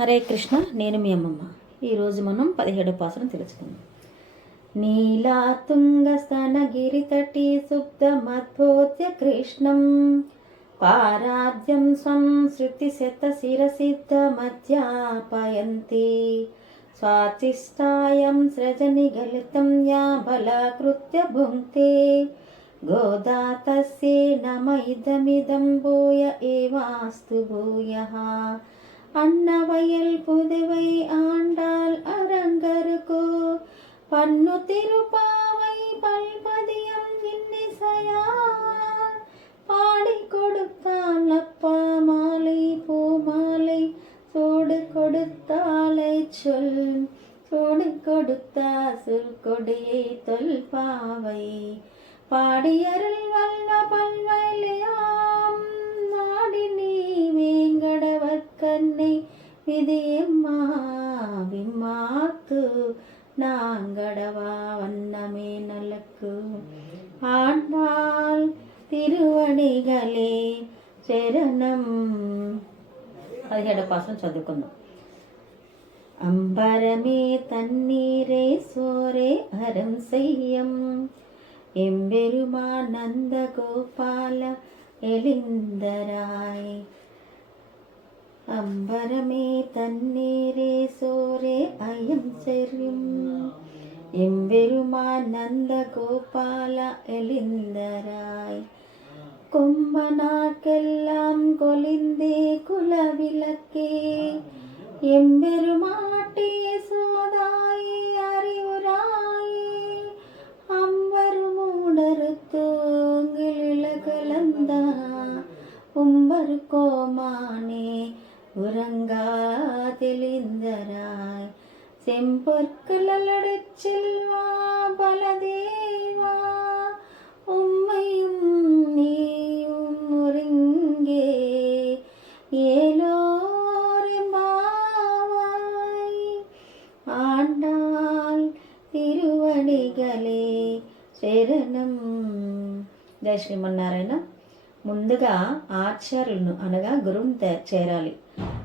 హరే కృష్ణ నేను మీ అమ్మమ్మ. ఈరోజు మనం పదిహేడు పాసనం తెలుసుకుందాం. నీలా తుంగస్తన గిరితటి సుప్తమద్భోత్య కృష్ణం పారాధ్యం స్వం శృతి శత శిరసిద్ధమధ్యాపయంతి స్వాతిష్టాయం సృజని గలితం యా బలాకృత్య భుంక్తే. గోదా తస్యే నమ ఇదమిదం భూయ ఏవాస్తు భూయः. அன்னவயல் புதுவை ஆண்டாள் அரங்கருக்கோ பன்னு திருப்பாவை பல்பதியம் இன்னிசையார் பாடி கொடுத்தாள் அப்பா மாலை பூமாலை சோடு கொடுத்தாலை சொல் சோடு கொடுத்தா சொல் கொடியை தொல்பாவை பாடியருள் வல்வ பல்வலையாம் வேங்கடவற்கண்ணை விதியம்மா விம்மாத்து நாங்கடவா வண்ணமே நலக்கு ஆண்டாள் తిరువడిగలే శరణం పదిహేడు పాసం చదువుకుందాం అంబరమే తన్నీరే సోరే హరం సయ్యం ఎంబెరుమా నందగోపాల ఎలిందరాయ్ അമ്പരമേ തന്നീരേ സോരേ അയം ചെറിയും എമ്പെരുമാനന്ദഗോപാല എലിന്ദരായ് കൊമ്പനാക്കെല്ലാം കൊലിന്തേ കുലവിളക്കേ എമ്പെരുമാട്ടേ സോതായി അറിവുരായി അമ്പരു മൂടറുത്തോങ്കിളിളകലന്ത ഉമ്പരു കോമാനേ ഉറങ്ങാതിലിന്തരായി செம்பொற்களடச்செல்வா பலதேவா உம்மையும் நீயும் ஒருங்கே ஏலோரெம்பாவாய் ஆண்டாள் திருவடிகளே சரணம் ஜெய் ஸ்ரீமன்னாராயணா ముందుగా ఆచార్యులను అనగా గురువుని చేరాలి.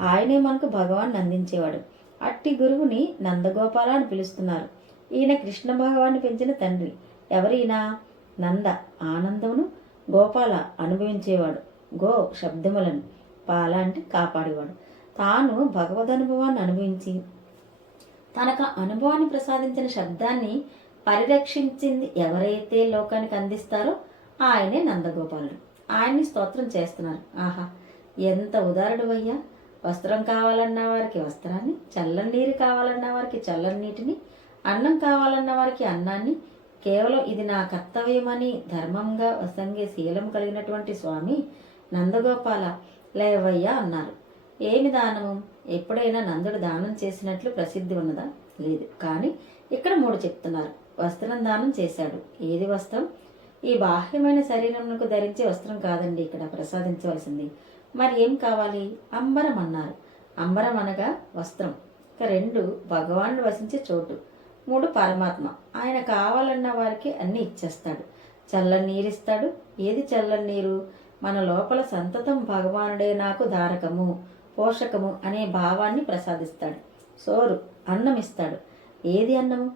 ఆయనే మనకు భగవాన్ అందించేవాడు అట్టి గురువుని నందగోపాల అని పిలుస్తున్నారు. ఈయన కృష్ణ భగవాన్ని పెంచిన తండ్రి. ఎవరైనా నంద. ఆనందమును గోపాల అనుభవించేవాడు. గో శబ్దములను పాల అంటే కాపాడేవాడు. తాను భగవద్ అనుభవాన్ని అనుభవించి తనకు అనుభవాన్ని ప్రసాదించిన శబ్దాన్ని పరిరక్షించింది ఎవరైతే లోకానికి అందిస్తారో ఆయనే నందగోపాలుడు. ఆయన్ని స్తోత్రం చేస్తున్నారు ఆహా ఎంత ఉదారుడు వస్త్రం కావాలన్న వారికి వస్త్రాన్ని చల్లని నీరు కావాలన్న వారికి చల్లని నీటిని అన్నం కావాలన్న వారికి అన్నాన్ని కేవలం ఇది నా కర్తవ్యమని ధర్మంగా వసంగే శీలం కలిగినటువంటి స్వామి నందగోపాల లేవయ్యా అన్నారు. ఏమి దానము? ఎప్పుడైనా నందుడు దానం చేసినట్లు ప్రసిద్ధి ఉన్నదా? లేదు. కానీ ఇక్కడ మూడు చెప్తున్నారు. వస్త్రం దానం చేశాడు. ఏది వస్త్రం? ఈ బాహ్యమైన శరీరమునకు ధరించే వస్త్రం కాదండి ఇక్కడ ప్రసాదించవలసింది. మరి ఏం కావాలి? అంబరం అన్నారు. అంబరం అనగా వస్త్రం. ఇక రెండు భగవానుడు వసించే చోటు. మూడు పరమాత్మ. ఆయన కావాలన్న వారికి అన్నీ ఇచ్చేస్తాడు. చల్లని నీరు ఇస్తాడు ఏది చల్లని నీరు? మన లోపల సంతతం భగవానుడే నాకు ధారకము పోషకము అనే భావాన్ని ప్రసాదిస్తాడు. సోరు అన్నం ఇస్తాడు ఏది అన్నము?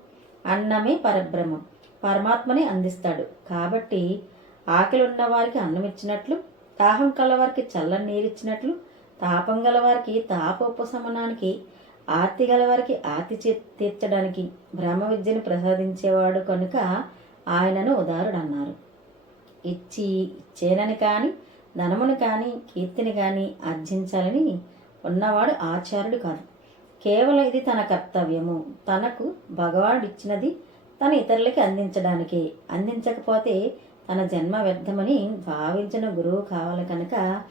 అన్నమే పరబ్రహ్మం. పరమాత్మనే అందిస్తాడు. కాబట్టి ఆకలి ఉన్నవారికి అన్నం ఇచ్చినట్లు దాహం కలవారికి చల్లని నీరు ఇచ్చినట్లు తాపం గలవారికి తాపోపశమనానికి ఆర్తి గలవారికి ఆర్తి తీర్చడానికి బ్రహ్మ విద్యను ప్రసాదించేవాడు కనుక ఆయనను ఉదారుడు అన్నారు ఇచ్చి ఇచ్చేనని కానీ ధనమును కానీ కీర్తిని కానీ ఆర్జించాలని ఉన్నవాడు ఆచార్యుడు కాదు. కేవలం ఇది తన కర్తవ్యము. తనకు భగవానుడిచ్చినది ఇచ్చినది తన ఇతరులకి అందించడానికి. అందించకపోతే తన జన్మ వ్యర్థమని భావించిన గురువు కావాలి కనుక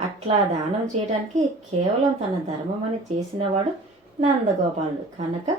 అట్లా దానం చేయడానికి కేవలం తన ధర్మమని చేసినవాడు నందగోపాలుడు. కనుక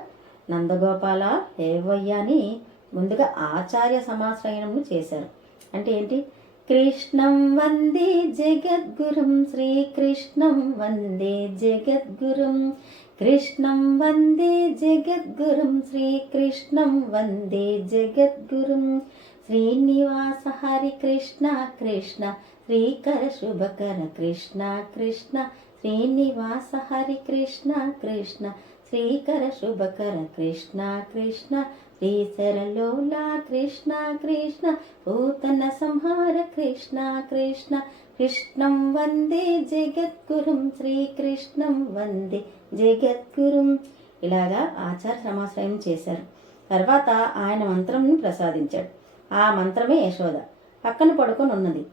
నందగోపాల ఏవయ్యా అని ముందుగా ఆచార్య సమాశ్రయణము చేశారు. అంటే ఏంటి? కృష్ణం వందే జగద్గురుం శ్రీకృష్ణం వందే జగద్గురుం. కృష్ణం వందే జగద్గురుం శ్రీకృష్ణం వందే జగద్గురుం. శ్రీనివాస హరి కృష్ణ కృష్ణ శ్రీకర శుభకర కృష్ణ కృష్ణ శ్రీనివాస హరి కృష్ణ కృష్ణ. శ్రీకర శుభకర కృష్ణ కృష్ణ శ్రీశరలోలా కృష్ణ కృష్ణ పూతన సంహార కృష్ణ కృష్ణ కృష్ణం వందే జగద్గురుం శ్రీకృష్ణం వందే జగద్గురుం. ఇలాగా ఆచార సమాశ్రయం చేశారు. తర్వాత ఆయన మంత్రంని ప్రసాదించాడు. ఆ మంత్రమే యశోద. పక్కన పడుకొని ఉన్నది.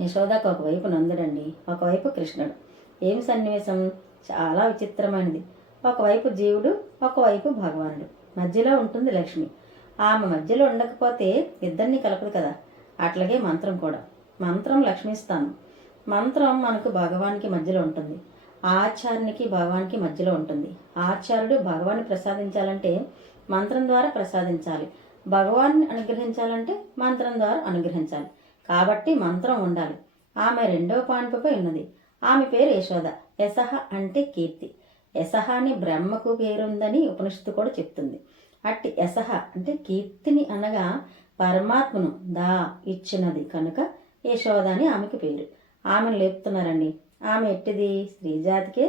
యశోదకు ఒకవైపు నందుడండి ఒకవైపు కృష్ణుడు. ఏం సన్నివేశం? చాలా విచిత్రమైనది. ఒకవైపు జీవుడు ఒకవైపు భగవానుడు. మధ్యలో ఉంటుంది లక్ష్మి. ఆమె మధ్యలో ఉండకపోతే ఇద్దరిని కలపదు కదా. అట్లాగే మంత్రం కూడా. మంత్రం లక్ష్మిస్తాను. మంత్రం మనకు భగవానికి మధ్యలో ఉంటుంది. ఆచార్యునికి భగవానికి మధ్యలో ఉంటుంది. ఆచార్యుడు భగవాన్ని ప్రసాదించాలంటే మంత్రం ద్వారా ప్రసాదించాలి. భగవాన్ని అనుగ్రహించాలంటే మంత్రం ద్వారా అనుగ్రహించాలి. కాబట్టి మంత్రం ఉండాలి. ఆమె రెండవ పాయింట్పై ఉన్నది. ఆమె పేరు యశోద. యశహ అంటే కీర్తి. యశహ అని బ్రహ్మకు పేరుందని ఉపనిషత్తు కూడా చెప్తుంది. అట్టి యశహ అంటే కీర్తిని అనగా పరమాత్మను దా ఇచ్చినది కనుక యశోద అని ఆమెకి పేరు. ఆమెను లేపుతున్నారండి. ఆమె ఎట్టిది? స్త్రీజాతికే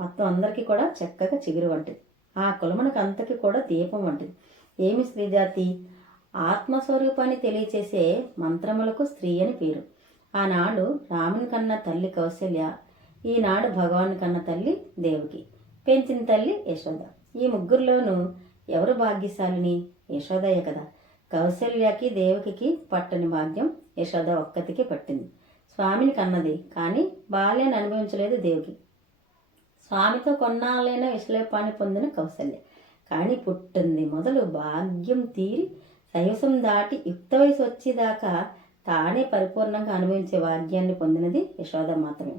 మొత్తం అందరికీ కూడా చక్కగా చిగురు వంటిది. ఆ కులమునకు అంతకి కూడా దీపం వంటిది. ఏమి స్త్రీజాతి ఆత్మస్వరూపాన్ని తెలియచేసే మంత్రములకు స్త్రీ అని పేరు. ఆనాడు రాముని కన్న తల్లి కౌశల్య ఈనాడు భగవాన్ కన్న తల్లి దేవుకి. పెంచిన తల్లి యశోద. ఈ ముగ్గురిలోనూ ఎవరు భాగ్యశాలిని? యశోదయ్య కదా. కౌశల్యకి దేవకికి పట్టని భాగ్యం యశోద ఒక్కతికి పట్టింది. స్వామిని కన్నది కానీ బాల్యాన్ని అనుభవించలేదు దేవికి. స్వామితో కొన్నాళ్ళైన విశ్లేపాన్ని పొందిన కౌశల్య. కానీ పుట్టింది మొదలు భాగ్యం తీరి సయసం దాటి యుక్త వయసు వచ్చేదాకా తానే పరిపూర్ణంగా అనుభవించే భాగ్యాన్ని పొందినది యశోద మాత్రమే.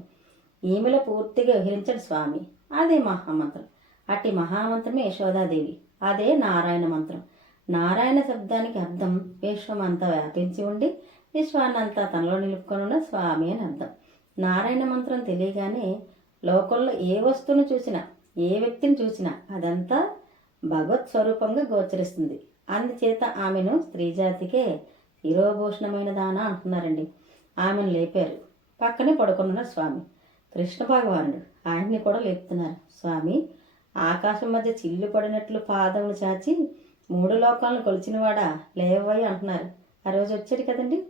ఈమెలో పూర్తిగా విహరించడు స్వామి. అదే మహామంత్రం. అట్టి మహామంత్రమే యశోదాదేవి. అదే నారాయణ మంత్రం. నారాయణ శబ్దానికి అర్థం విశ్వమంతా వ్యాపించి ఉండి విశ్వాన్నంతా తనలో నిలుపుకొని ఉన్న స్వామి అని అర్థం. నారాయణ మంత్రం తెలియగానే లోకంలో ఏ వస్తువును చూసినా ఏ వ్యక్తిని చూసినా అదంతా భగవత్ స్వరూపంగా గోచరిస్తుంది. అందుచేత ఆమెను స్త్రీజాతికే శిరోభూషణమైన దాన అంటున్నారండి. ఆమెను లేపారు. పక్కనే పడుకున్నారు స్వామి. కృష్ణ భగవానుడు. ఆయన్ని కూడా లేపుతున్నారు. స్వామి ఆకాశం మధ్య చిల్లు పడినట్లు పాదములు చాచి మూడు లోకాలను కొలిచినవాడా? లేవయ్య అంటున్నారు. ఆ రోజు వచ్చాడు కదండి?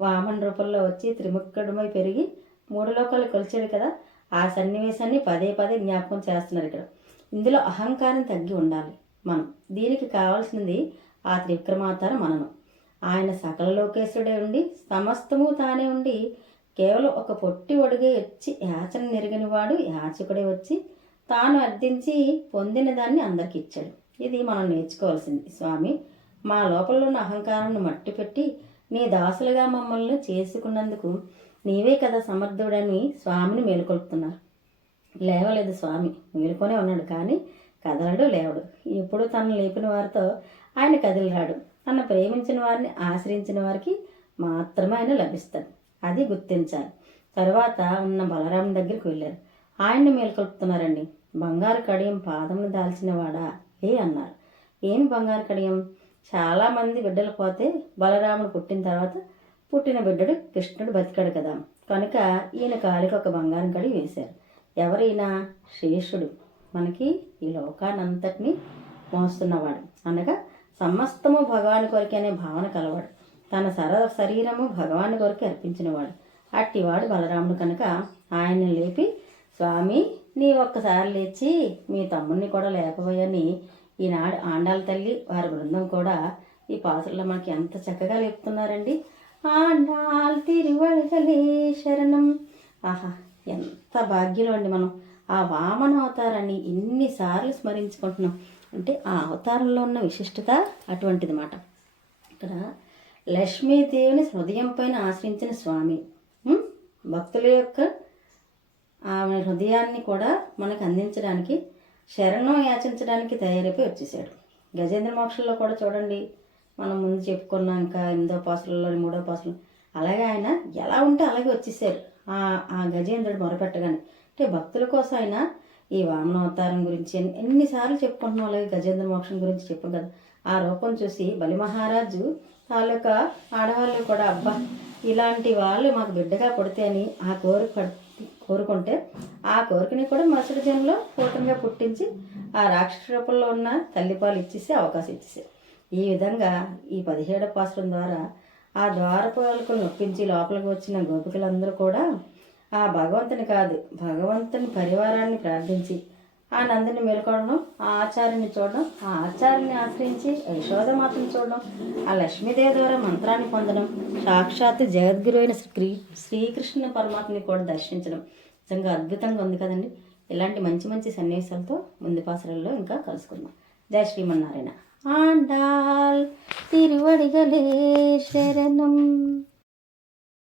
వామన రూపంలో వచ్చి త్రిముఖుడమై పెరిగి మూడు లోకాలు కొలిచాడు కదా? ఆ సన్నివేశాన్ని పదే పదే జ్ఞాపకం చేస్తున్నారు ఇక్కడ. ఇందులో అహంకారం తగ్గి ఉండాలి మనం. దీనికి కావాల్సింది ఆ త్రివిక్రమావతార మననం. ఆయన సకల లోకేశుడే ఉండి సమస్తము తానే ఉండి కేవలం ఒక పొట్టి ఒడిగే వచ్చి యాచన నెరిగిన వాడు యాచకుడే వచ్చి తాను అర్థించి పొందిన దాన్ని అందరికి ఇచ్చాడు ఇది మనం నేర్చుకోవాల్సింది. స్వామి మా లోపల ఉన్న అహంకారాన్ని మట్టిపెట్టి నీ దాసులుగా మమ్మల్ని చేసుకున్నందుకు నీవే కదా సమర్థుడని స్వామిని మేలుకొల్పుతున్నారు. లేవలేదు స్వామి మేలుకొనే ఉన్నాడు కానీ కదలడు లేవడు. ఎప్పుడు తను లేపిన వారితో ఆయన కదిలిరాడు. తను ప్రేమించిన వారిని ఆశ్రయించిన వారికి మాత్రమే ఆయన లభిస్తాడు. అది గుర్తించాలి. తర్వాత ఉన్న బలరాం దగ్గరికి వెళ్ళారు. ఆయన్ని మేల్కొల్పుతున్నారండి. బంగారు కడియం పాదమును దాల్చినవాడా? ఏ అన్నారు. ఏమి బంగారు కడియం? చాలామంది బిడ్డలు పోతే బలరాముడు పుట్టిన తర్వాత పుట్టిన బిడ్డడు కృష్ణుడు బతికాడు కదా. కనుక ఈయన కాలికి ఒక బంగారం కడి వేశారు. ఎవరైనా? శేషుడు. మనకి ఈ లోకానంతటిని మోస్తున్నవాడు. అనగా సమస్తము భగవాని కొరికే అనే భావన కలవాడు. తన సర శరీరము భగవాని కొరకు అర్పించినవాడు. అట్టివాడు బలరాముడు కనుక ఆయన్ని లేపి స్వామి నీ ఒక్కసారి లేచి మీ తమ్ముడిని కూడా లేకపోయని ఈనాడు ఆండాల తల్లి వారి బృందం కూడా ఈ పాసుల్లో మనకి ఎంత చక్కగా లేపుతున్నారండి. ఆండాల్ తిరువడగలే శరణం. ఆహా ఎంత భాగ్యం అండి మనం. ఆ వామన అవతారాన్ని ఎన్నిసార్లు స్మరించుకుంటున్నాం. అంటే ఆ అవతారంలో ఉన్న విశిష్టత అటువంటిది మాట. ఇక్కడ లక్ష్మీదేవిని హృదయం పైన ఆశ్రయించిన స్వామి. భక్తుల యొక్క ఆమె హృదయాన్ని కూడా మనకు అందించడానికి శరణం యాచించడానికి తయారైపోయి వచ్చేసాడు. గజేంద్ర మోక్షంలో కూడా చూడండి మనం ముందు చెప్పుకున్నాక ఇంకా ఎనిమిదో పాసులలో మూడో పాసులు. అలాగే ఆయన ఎలా ఉంటే అలాగే వచ్చేసారు ఆ ఆ గజేంద్రుడు మొరపెట్టగానే. అంటే భక్తుల కోసం ఆయన ఈ వామనావతారం గురించి ఎన్నిసార్లు చెప్పుకుంటున్నాం అలాగే గజేంద్ర మోక్షం గురించి చెప్పాం కదా. ఆ రూపం చూసి బలి మహారాజు తాలూకా ఆడవాళ్ళు కూడా అబ్బా ఇలాంటి వాళ్ళు మాకు బిడ్డగా పుడితే అని ఆ కోరిక కోరుకుంటే ఆ కోరికని కూడా మరుసటి జన్మలో కూటమిగా పుట్టించి ఆ రాక్షస రూపంలో ఉన్న తల్లిపాలు ఇచ్చేసి అవకాశం ఇచ్చేసారు ఈ విధంగా ఈ పదిహేడు పాసరం ద్వారా ఆ ద్వారపాలకులు నొప్పించి లోపలికి వచ్చిన గోపికలందరూ కూడా ఆ భగవంతుని కాదు భగవంతుని పరివారాన్ని ప్రార్థించి ఆ నందిని మేలుకోవడం ఆ ఆచార్యుని చూడడం ఆ ఆచార్యుని ఆశ్రయించి యశోదమాతను చూడడం ఆ లక్ష్మీదేవి ద్వారా మంత్రాన్ని పొందడం సాక్షాత్తు జగద్గురు అయిన శ్రీ శ్రీకృష్ణ పరమాత్మని కూడా దర్శించడం నిజంగా అద్భుతంగా ఉంది కదండి. ఇలాంటి మంచి మంచి సన్నివేశాలతో ముందు పాసరల్లో ఇంకా కలుసుకుందాం. జయ శ్రీమన్నారాయణ. ఆండాల్ తిరువడిగలే శరణం.